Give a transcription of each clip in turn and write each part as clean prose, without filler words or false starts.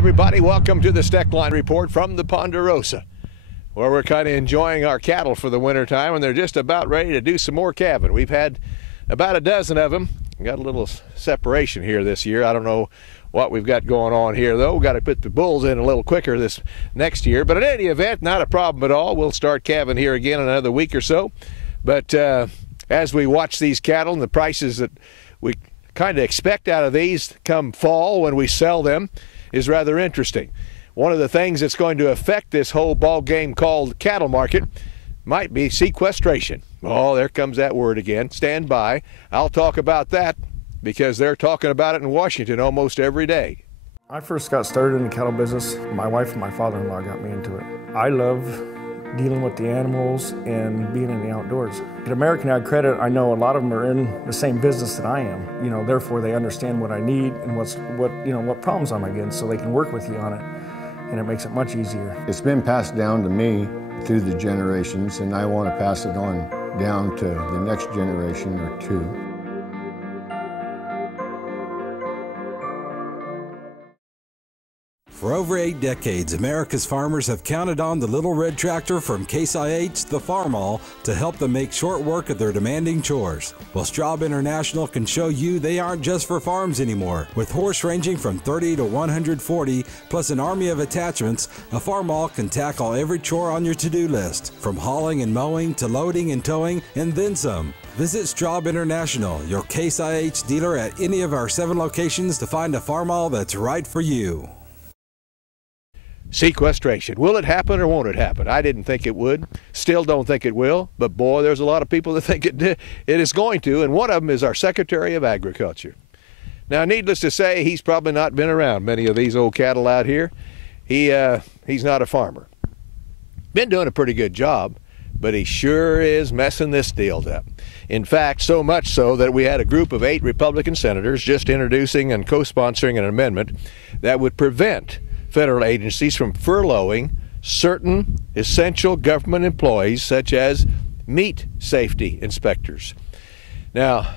everybody. Welcome to the Steckline Report from the Ponderosa, where we're kind of enjoying our cattle for the winter time, and they're just about ready to do some more calving. We've had about a dozen of them. We got a little separation here this year. I don't know what we've got going on here, though. We've got to put the bulls in a little quicker this next year. But in any event, not a problem at all. We'll start calving here again in another week or so. But as we watch these cattle and the prices that we kind of expect out of these come fall when we sell them is rather interesting. One of the things that's going to affect this whole ball game called cattle market might be sequestration. Oh, there comes that word again. Stand by. I'll talk about that because they're talking about it in Washington almost every day. I first got started in the cattle business. My wife and my father-in-law got me into it. I love dealing with the animals and being in the outdoors. At American Ag Credit, I know a lot of them are in the same business that I am. You know, therefore they understand what I need and what problems I'm against, so they can work with you on it, and it makes it much easier. It's been passed down to me through the generations, and I want to pass it on down to the next generation or two. For over 8 decades, America's farmers have counted on the little red tractor from Case IH, the Farmall, to help them make short work of their demanding chores. Well, Straub International can show you they aren't just for farms anymore. With horse ranging from 30 to 140, plus an army of attachments, a Farmall can tackle every chore on your to-do list, from hauling and mowing to loading and towing, and then some. Visit Straub International, your Case IH dealer at any of our 7 locations to find a Farmall that's right for you. Sequestration. Will it happen or won't it happen? I didn't think it would. Still don't think it will. But boy, there's a lot of people that think it is going to, and one of them is our Secretary of Agriculture. Now, needless to say, he's probably not been around many of these old cattle out here. He's not a farmer. Been doing a pretty good job, but he sure is messing this deal up. In fact, so much so that we had a group of 8 Republican senators just introducing and co-sponsoring an amendment that would prevent federal agencies from furloughing certain essential government employees, such as meat safety inspectors. Now,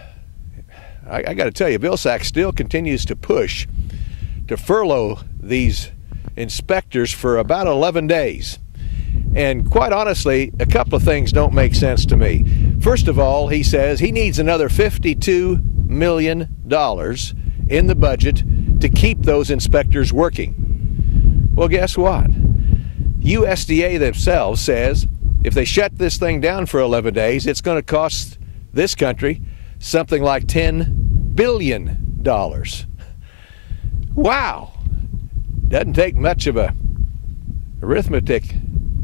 I got to tell you, Vilsack still continues to push to furlough these inspectors for about 11 days. And quite honestly, a couple of things don't make sense to me. First of all, he says he needs another $52 million in the budget to keep those inspectors working. Well, guess what? USDA themselves says if they shut this thing down for 11 days, it's going to cost this country something like $10 billion. Wow! Doesn't take much of a arithmetic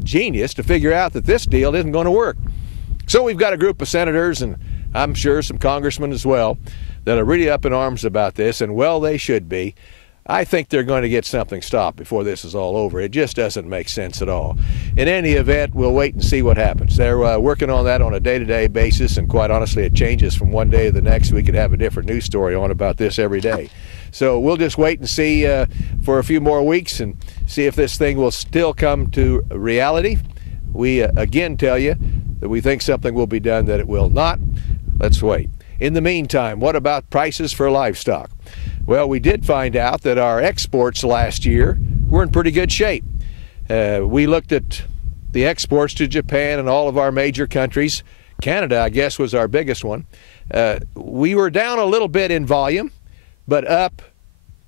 genius to figure out that this deal isn't going to work. So we've got a group of senators, and I'm sure some congressmen as well, that are really up in arms about this, and well, they should be. I think they're going to get something stopped before this is all over. It just doesn't make sense at all. In any event, we'll wait and see what happens. They're working on that on a day-to-day basis, and quite honestly, it changes from one day to the next. We could have a different news story on about this every day. So we'll just wait and see for a few more weeks and see if this thing will still come to reality. We again tell you that we think something will be done, that it will not. Let's wait. In the meantime, what about prices for livestock? Well, we did find out that our exports last year were in pretty good shape. We looked at the exports to Japan and all of our major countries. Canada, I guess, was our biggest one. We were down a little bit in volume, but up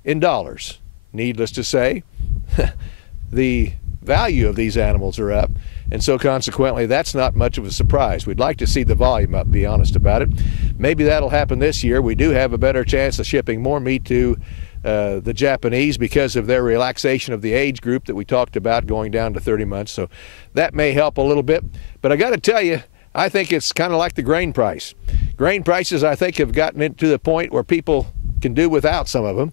in dollars. Needless to say, the value of these animals are up, and so consequently that's not much of a surprise. We'd like to see the volume up, be honest about it. Maybe that'll happen this year. We do have a better chance of shipping more meat to the Japanese because of their relaxation of the age group that we talked about going down to 30 months, so that may help a little bit. But I got to tell you, I think it's kind of like the grain price. Grain prices, I think, have gotten it to the point where people can do without some of them,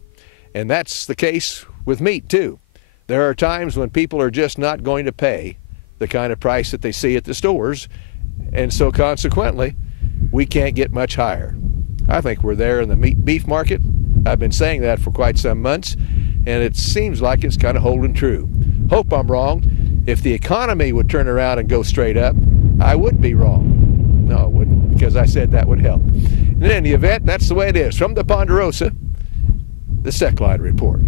and that's the case with meat too. There are times when people are just not going to pay the kind of price that they see at the stores, and so consequently, we can't get much higher. I think we're there in the beef market. I've been saying that for quite some months, and it seems like it's kind of holding true. Hope I'm wrong. If the economy would turn around and go straight up, I would be wrong. No, it wouldn't, because I said that would help. In any event, that's the way it is. From the Ponderosa, the Steckline Report.